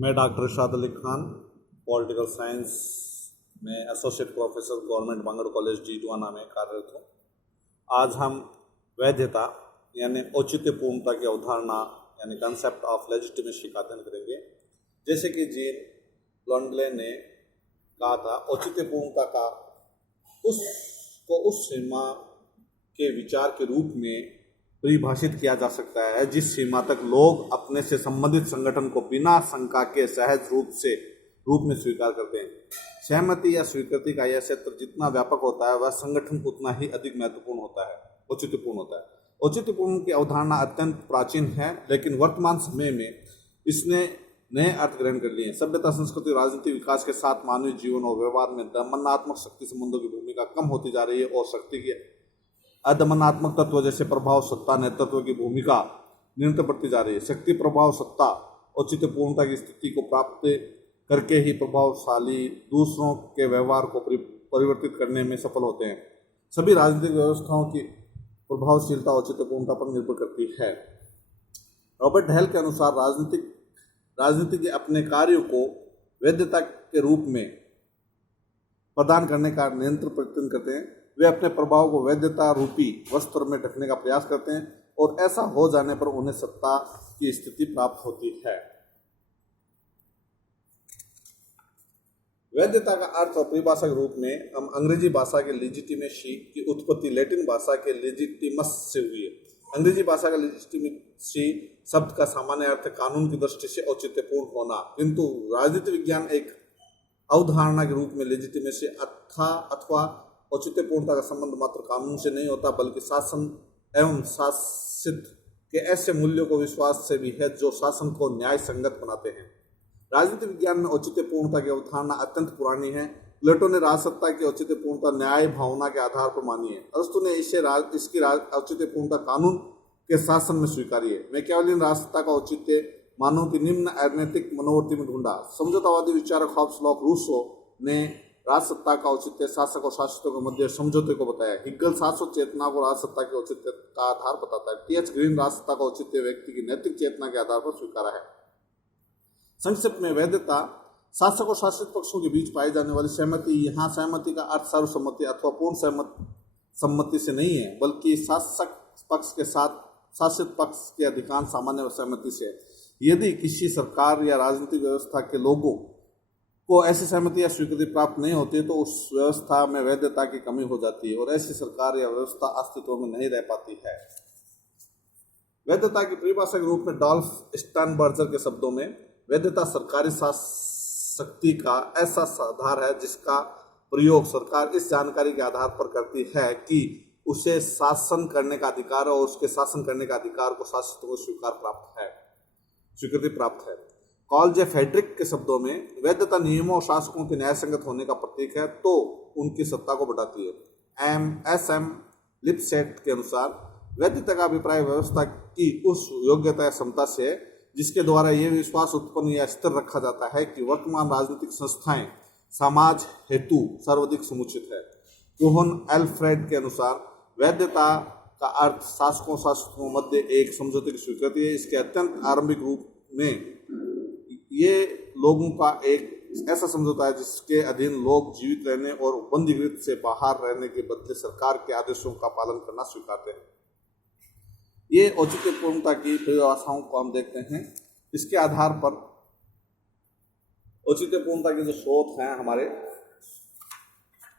मैं doctor Irshad Ali Khan political science में associate professor government Bangur college Didwana में कार्यरत हूँ। आज हम वैधता यानी औचित्यपूर्णता की अवधारणा यानी कंसेप्ट ऑफ लेजिटिमेसी का अध्ययन करेंगे। जैसे कि जीन लॉन्डले ने कहा था, औचित्यपूर्णता का उस सीमा के विचार के रूप में परिभाषित किया जा सकता है जिस सीमा तक लोग अपने से संबंधित संगठन को बिना शंका के सहज रूप में स्वीकार करते हैं। सहमति या स्वीकृति का यह क्षेत्र जितना व्यापक होता है वह संगठन उतना ही अधिक महत्वपूर्ण होता है, औचित्यपूर्ण होता है। औचित्यपूर्ण की अवधारणा अत्यंत प्राचीन है, लेकिन वर्तमान समय में इसने नए अर्थ ग्रहण कर लिए हैं। सभ्यता, संस्कृति, राजनीतिक विकास के साथ मानवीय जीवन और व्यवहार में दमनात्मक शक्ति संबंधों की भूमिका कम होती जा रही है और शक्ति की अदमनात्मक तत्व जैसे प्रभाव, सत्ता, नेतृत्व की भूमिका निरंतर बढ़ती जा रही है। शक्ति, प्रभाव, सत्ता औचित्यपूर्णता की स्थिति को प्राप्त करके ही प्रभावशाली दूसरों के व्यवहार को परिवर्तित करने में सफल होते हैं। सभी राजनीतिक व्यवस्थाओं की प्रभावशीलता औचित्यपूर्णता पर निर्भर करती है। रॉबर्ट हेल के अनुसार राजनीति के अपने कार्यों को वैधता के रूप में प्रदान करने का निरंतर प्रयत्न करते हैं। वे अपने प्रभाव को वैधता रूपी वस्त्र में ढकने का प्रयास करते हैं और ऐसा हो जाने पर उन्हें सत्ता की स्थिति प्राप्त होती है। वैधता का अर्थ और परिभाषा के रूप में हम अंग्रेजी भाषा के लेजिटिमेसी की उत्पत्ति लैटिन भाषा के लेजिटिमस से हुई है। अंग्रेजी भाषा का लेजिटिमेसी शब्द का सामान्य अर्थ कानून की दृष्टि से औचित्यपूर्ण होना, किंतु राजनीति विज्ञान एक अवधारणा के रूप में लेजिटिमेसी अथवा औचित्यपूर्णता का संबंध मात्र कानून से नहीं होता, बल्कि शासन एवं शासित के ऐसे मूल्यों को विश्वास से भी है जो शासन को न्याय संगत बनाते हैं। राजनीति विज्ञान में औचित्यपूर्णता की अवधारणा अत्यंत पुरानी है। प्लेटो ने राजसत्ता की औचित्यपूर्णता न्याय भावना के आधार पर मानी है। अरस्तु ने इसकी औचित्यपूर्णता कानून के शासन में स्वीकारी है। मैकियावेलियन राजसत्ता का औचित्य मानव की निम्न अनैतिक मनोवृत्ति में ढूंढा। समझौतावादी विचारक हॉब्स लॉक रूसो ने राजसत्ता का औचित्य शासक और शासितों के मध्य समझौते को बताया। हिगल शाश्वत चेतना को राजसत्ता के औचित्य का आधार बताता है। टी.एच. ग्रीन राजसत्ता का औचित्य व्यक्ति की नैतिक चेतना के आधार पर स्वीकारा है। संक्षिप्त में वैधता शासक और शासित पक्षों के बीच पाई जाने वाली सहमति। यहाँ सहमति का अर्थ सर्वसम्मति अथवा पूर्ण सम्मति से नहीं है, बल्कि शासक पक्ष के साथ शासित पक्ष के अधिकांश सामान्य सहमति से है। यदि किसी सरकार या राजनीतिक व्यवस्था के लोगों को ऐसी सहमति या स्वीकृति प्राप्त नहीं होती तो उस व्यवस्था में वैधता की कमी हो जाती है और ऐसी सरकार या व्यवस्था अस्तित्व में नहीं रह पाती है। वैधता की परिभाषा के रूप में डॉल्फ स्टर्नबर्जर के शब्दों में वैधता सरकारी शक्ति का ऐसा आधार है जिसका प्रयोग सरकार इस जानकारी के आधार पर करती है कि उसे शासन करने का अधिकार और उसके शासन करने का अधिकार को शासितों को स्वीकृति प्राप्त है। कॉल जे फेड्रिक के शब्दों में वैधता नियमों और शासकों के न्यायसंगत होने का प्रतीक है तो उनकी सत्ता को बढ़ाती है। एम लिपसेट के अनुसार वैधता का अभिप्राय व्यवस्था की उस योग्यता या क्षमता से है जिसके द्वारा यह विश्वास उत्पन्न या स्थिर रखा जाता है कि वर्तमान राजनीतिक संस्थाएं समाज हेतु सर्वाधिक समुचित है। जोहन एल्फ्रेड के अनुसार वैधता का अर्थ शासकों मध्य एक समझौते की स्वीकृति है। इसके अत्यंत आरंभिक रूप में ये लोगों का एक ऐसा समझौता है जिसके अधीन लोग जीवित रहने और बंदीगृह से बाहर रहने के बदले सरकार के आदेशों का पालन करना स्वीकारते हैं। ये औचित्यपूर्णता की परिभाषाओं को हम देखते हैं। इसके आधार पर औचित्यपूर्णता के जो स्रोत हैं हमारे,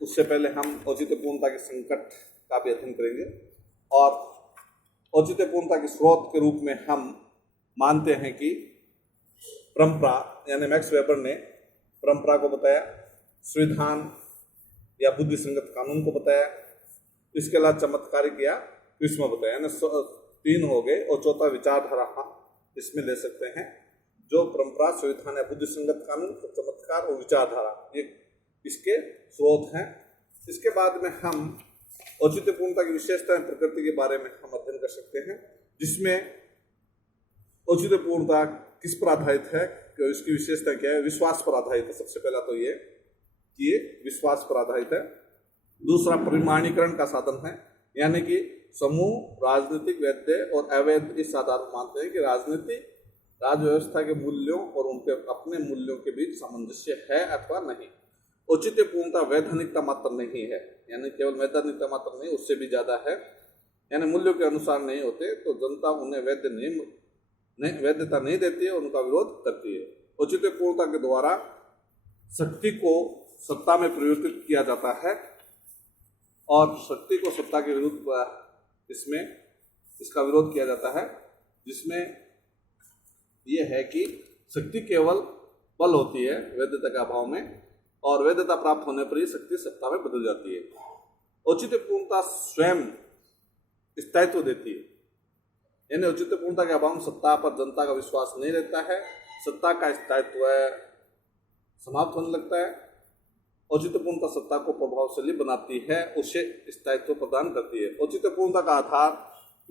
उससे पहले हम औचित्यपूर्णता के संकट का भी अध्ययन करेंगे और औचित्यपूर्णता के स्रोत के रूप में हम मानते हैं कि परंपरा, यानी मैक्स वेबर ने परंपरा को बताया, संविधान या बुद्धि संगत कानून को बताया, इसके अलावा चमत्कारिक या विस्मय बताया, यानी 3 हो गए और चौथा विचारधारा हम इसमें ले सकते हैं। जो परंपरा, संविधान या बुद्धि संगत कानून, चमत्कार और विचारधारा, ये इसके स्रोत हैं। इसके बाद में हम औचित्यपूर्णता की विशेषताएं प्रकृति के बारे में हम अध्ययन कर सकते हैं, जिसमें औचित्यपूर्णता किस पर आधारित है, इसकी विशेषता क्या है। विश्वास पर आधारित है। सबसे पहला तो ये विश्वास पर आधारित है। दूसरा परिमाणीकरण का साधन है, यानी कि समूह राजनीतिक, वैध और अवैध इस आधार पर मानते हैं कि राजनीति राज्य व्यवस्था के मूल्यों और उनके अपने मूल्यों के बीच सामंजस्य है अथवा नहीं। औचित्यपूर्णता वैधानिकता मात्र नहीं है, यानी केवल वैधानिकता मात्र नहीं, उससे भी ज्यादा है, यानी मूल्यों के अनुसार नहीं होते तो जनता उन्हें वैधता नहीं देती है, उनका विरोध करती है। औचित्यपूर्णता के द्वारा शक्ति को सत्ता में परिवर्तित किया जाता है और शक्ति को सत्ता के विरुद्ध इसका विरोध किया जाता है, जिसमें यह है कि शक्ति केवल बल होती है वैधता के अभाव में, और वैधता प्राप्त होने पर ही शक्ति सत्ता में बदल जाती है। औचित्यपूर्णता स्वयं स्थायित्व देती है, यानी औचित्यपूर्णता के अभाव में सत्ता पर जनता का विश्वास नहीं रहता है, सत्ता का स्थायित्व समाप्त होने लगता है। औचित्यपूर्णता सत्ता को प्रभावशाली बनाती है, उसे स्थायित्व प्रदान करती है। औचित्यपूर्णता का आधार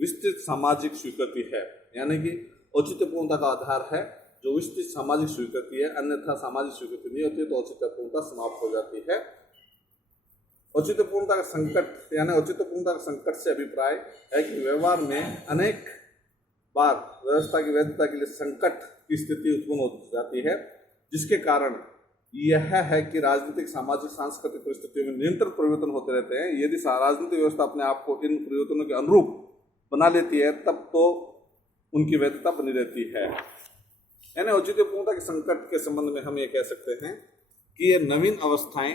विस्तृत सामाजिक स्वीकृति है, यानी कि औचित्यपूर्णता का आधार है जो विस्तृत सामाजिक स्वीकृति है, अन्यथा सामाजिक स्वीकृति नहीं होती तो औचित्यपूर्णता समाप्त हो जाती है। औचित्यपूर्णता का संकट, यानी औचित्यपूर्णता का संकट से अभिप्राय है कि व्यवहार में अनेक बार व्यवस्था की वैधता के लिए संकट की स्थिति उत्पन्न हो जाती है, जिसके कारण यह है कि राजनीतिक, सामाजिक, सांस्कृतिक परिस्थितियों में निरंतर परिवर्तन होते रहते हैं। यदि राजनीतिक व्यवस्था अपने आप को इन परिवर्तनों के अनुरूप बना लेती है तब तो उनकी वैधता बनी रहती है। यानी औचित्यपूर्णता के संकट के संबंध में हम ये कह सकते हैं कि ये नवीन अवस्थाएं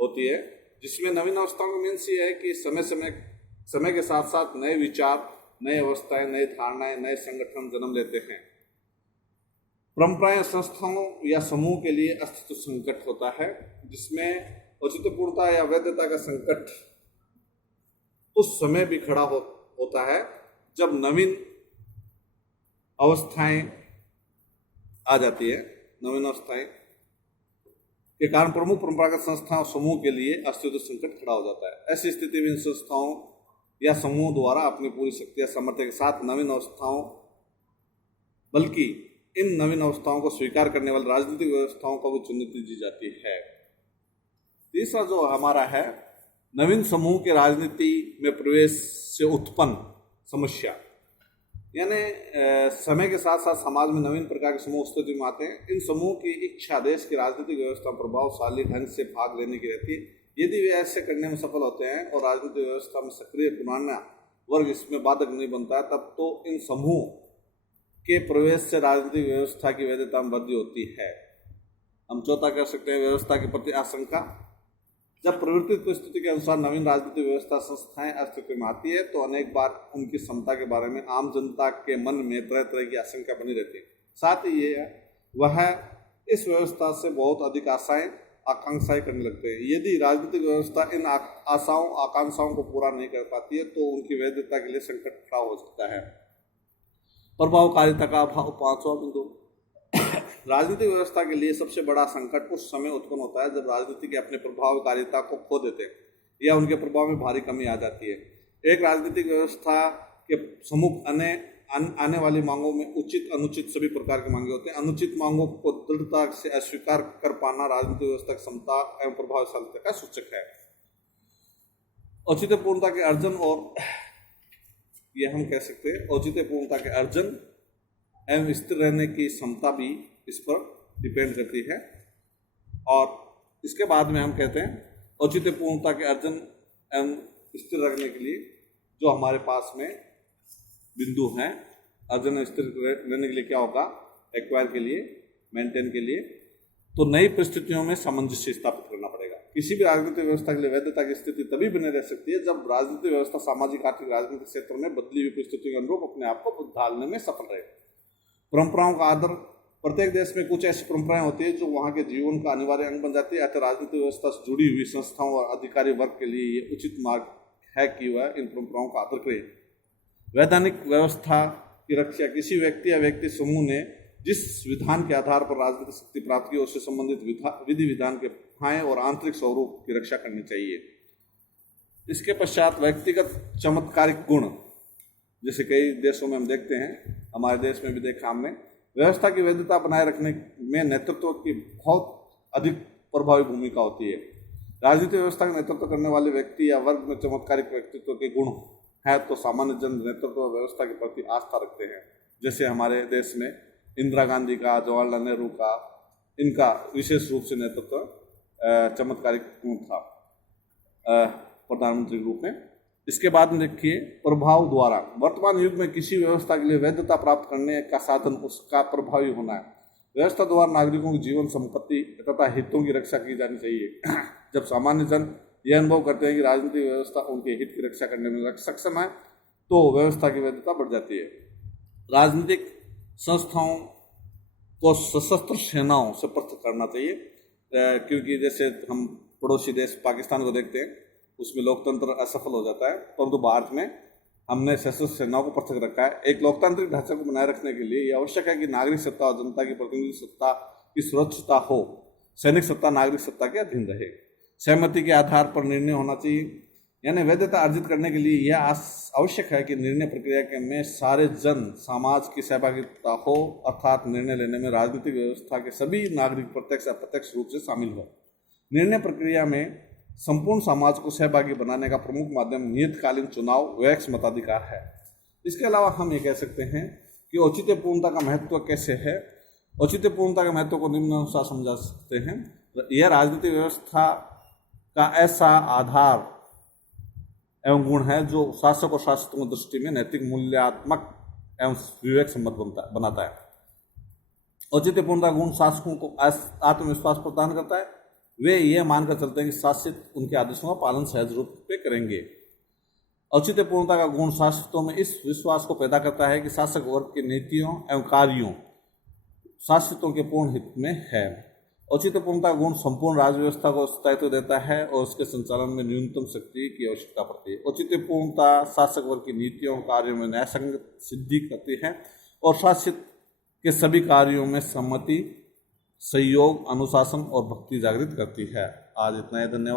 होती है, जिसमें नवीन अवस्थाओं का मीन्स ये है कि समय के साथ साथ नए विचार, नए अवस्थाएं, नई धारणाएं, नए संगठन जन्म लेते हैं। परंपराएं संस्थाओं या समूह के लिए अस्तित्व संकट होता है, जिसमें औचित्यपूर्णता या वैधता का संकट उस समय भी खड़ा होता है जब नवीन अवस्थाएं आ जाती है। नवीन अवस्थाएं के कारण प्रमुख परंपरागत संस्थाओं समूह के लिए अस्तित्व संकट खड़ा हो जाता है। ऐसी स्थिति में इन संस्थाओं या समूह द्वारा अपनी पूरी शक्ति या सामर्थ्य के साथ नवीन अवस्थाओं, बल्कि इन नवीन अवस्थाओं को स्वीकार करने वाली राजनीतिक व्यवस्थाओं को भी चुनौती दी जाती है। तीसरा जो हमारा है, नवीन समूह के राजनीति में प्रवेश से उत्पन्न समस्या, यानी समय के साथ साथ समाज में नवीन प्रकार के समूह स्थिति में आते हैं। इन समूह की इच्छा देश की राजनीतिक व्यवस्था में प्रभावशाली ढंग से भाग लेने की रहती है। यदि वे ऐसे करने में सफल होते हैं और राजनीतिक व्यवस्था में सक्रिय पुराना वर्ग इसमें बाधक नहीं बनता है, तब तो इन समूह के प्रवेश से राजनीतिक व्यवस्था की वैधता में वृद्धि होती है। हम चौथा कह सकते हैं व्यवस्था के प्रति आशंका। जब प्रवृत्ति परिस्थिति के अनुसार नवीन राजनीतिक व्यवस्था संस्थाएं अस्तित्व में आती है तो अनेक बार उनकी क्षमता के बारे में आम जनता के मन में तरह तरह की आशंका बनी रहती है। साथ ही ये वह इस व्यवस्था से बहुत अधिक आशाएं, आकांक्षाएं करने लगते हैं। यदि राजनीतिक व्यवस्था इन आशाओं, आकांक्षाओं को पूरा नहीं कर पाती है तो उनकी वैधता के लिए संकट खड़ा हो सकता है। प्रभावकारिता का अभाव, पांचवा बिंदु। राजनीतिक व्यवस्था के लिए सबसे बड़ा संकट उस समय उत्पन्न होता है जब राजनीति के अपने प्रभावकारिता को खो देते हैं या उनके प्रभाव में भारी कमी आ जाती है। एक राजनीतिक व्यवस्था के सम्मुख आने वाली मांगों में उचित, अनुचित सभी प्रकार की मांगे होते हैं। अनुचित मांगों को दृढ़ता से अस्वीकार कर पाना राजनीतिक व्यवस्था की क्षमता एवं प्रभावशालीता का सूचक है। औचित्यपूर्णता के अर्जन, और यह हम कह सकते हैं औचित्यपूर्णता के अर्जन एवं स्थिर रहने की क्षमता भी इस पर डिपेंड करती है। और इसके बाद में हम कहते हैं औचित्यपूर्णता के अर्जन एवं स्थिर रखने के लिए जो हमारे पास में बिंदु हैं, अर्जन स्थिर रहने के लिए क्या होगा, एक्वायर के लिए, मेंटेन के लिए, तो नई परिस्थितियों में सामंजस्य स्थापित करना पड़ेगा। किसी भी राजनीतिक व्यवस्था के लिए वैधता की स्थिति तभी बनी रह सकती है जब राजनीतिक व्यवस्था सामाजिक, आर्थिक, राजनीतिक क्षेत्र में बदली हुई परिस्थितियों के अनुरूप अपने आप को ढालने में सफल रहे। परंपराओं का आदर। प्रत्येक देश में कुछ ऐसी परंपराएं होती है जो वहाँ के जीवन का अनिवार्य अंग बन जाती है। अतः राजनीतिक व्यवस्था से जुड़ी हुई संस्थाओं और अधिकारी वर्ग के लिए ये उचित मार्ग है कि वह इन परंपराओं का आदर करे। वैधानिक व्यवस्था की रक्षा। किसी व्यक्ति या व्यक्ति समूह ने जिस विधान के आधार पर राजनीतिक शक्ति प्राप्त की उससे संबंधित विधि विधान के प्रथाएं और आंतरिक स्वरूप की रक्षा करनी चाहिए। इसके पश्चात व्यक्तिगत चमत्कारिक गुण, जैसे कई देशों में हम देखते हैं, हमारे देश में भी देखा हमने, व्यवस्था की वैधता बनाए रखने में नेतृत्व की बहुत अधिक प्रभावी भूमिका होती है। राजनीतिक व्यवस्था का नेतृत्व करने वाले व्यक्ति या वर्ग में चमत्कारिक व्यक्तित्व के गुण है तो सामान्य जन नेतृत्व व्यवस्था के प्रति आस्था रखते हैं। जैसे हमारे देश में इंदिरा गांधी का, जवाहरलाल नेहरू का, इनका विशेष रूप से नेतृत्व चमत्कारिक था प्रधानमंत्री के रूप में। इसके बाद में देखिए प्रभाव द्वारा। वर्तमान युग में किसी व्यवस्था के लिए वैधता प्राप्त करने का साधन उसका प्रभावी होना है। व्यवस्था द्वारा नागरिकों की जीवन, संपत्ति तथा हितों की रक्षा की जानी चाहिए। जब सामान्य जन यह अनुभव करते हैं कि राजनीतिक व्यवस्था उनके हित की रक्षा करने में सक्षम है तो व्यवस्था की वैधता बढ़ जाती है। राजनीतिक संस्थाओं को सशस्त्र सेनाओं से पृथक करना चाहिए, क्योंकि जैसे हम पड़ोसी देश पाकिस्तान को देखते हैं, उसमें लोकतंत्र असफल हो जाता है, परंतु भारत में हमने सशस्त्र सेनाओं को पृथक रखा है। एक लोकतांत्रिक ढांचे को बनाए रखने के लिए यह आवश्यक है कि नागरिक सत्ता और जनता की प्रतिनिधि सत्ता की सुरक्षिता हो। सैनिक सत्ता नागरिक सत्ता के अधीन रहे। सहमति के आधार पर निर्णय होना चाहिए, यानी वैधता अर्जित करने के लिए यह आवश्यक है कि निर्णय प्रक्रिया में सारे जन समाज की सहभागिता हो, अर्थात निर्णय लेने में राजनीतिक व्यवस्था के सभी नागरिक प्रत्यक्ष अप्रत्यक्ष रूप से शामिल हो। निर्णय प्रक्रिया में संपूर्ण समाज को सहभागी बनाने का प्रमुख माध्यम नियतकालीन चुनाव व एक्स मताधिकार है। इसके अलावा हम ये कह सकते हैं कि औचित्यपूर्णता का महत्व कैसे है। औचित्यपूर्णता के महत्व को निम्नानुसार समझा सकते हैं। यह राजनीतिक व्यवस्था का ऐसा आधार एवं गुण है जो शासक और शासितों की दृष्टि में नैतिक, मूल्यात्मक एवं विवेक संबद्ध बनाता है। औचित्यपूर्णता गुण शासकों को आत्मविश्वास प्रदान करता है। वे ये मानकर चलते हैं कि शासित उनके आदेशों का पालन सहज रूप से करेंगे। औचित्यपूर्णता का गुण शासितों में इस विश्वास को पैदा करता है कि शासक वर्ग की नीतियों एवं कार्यों शासितों के पूर्ण हित में है। औचित्यपूर्णता गुण संपूर्ण राज्य व्यवस्था को स्थायित्व देता है और उसके संचालन में न्यूनतम शक्ति की आवश्यकता पड़ती है। औचित्यपूर्णता शासक वर्ग की नीतियों कार्यों में न्यायसंगत सिद्धि करती है और शासित के सभी कार्यों में सम्मति, सहयोग, अनुशासन और भक्ति जागृत करती है। आज इतना ही, धन्यवाद।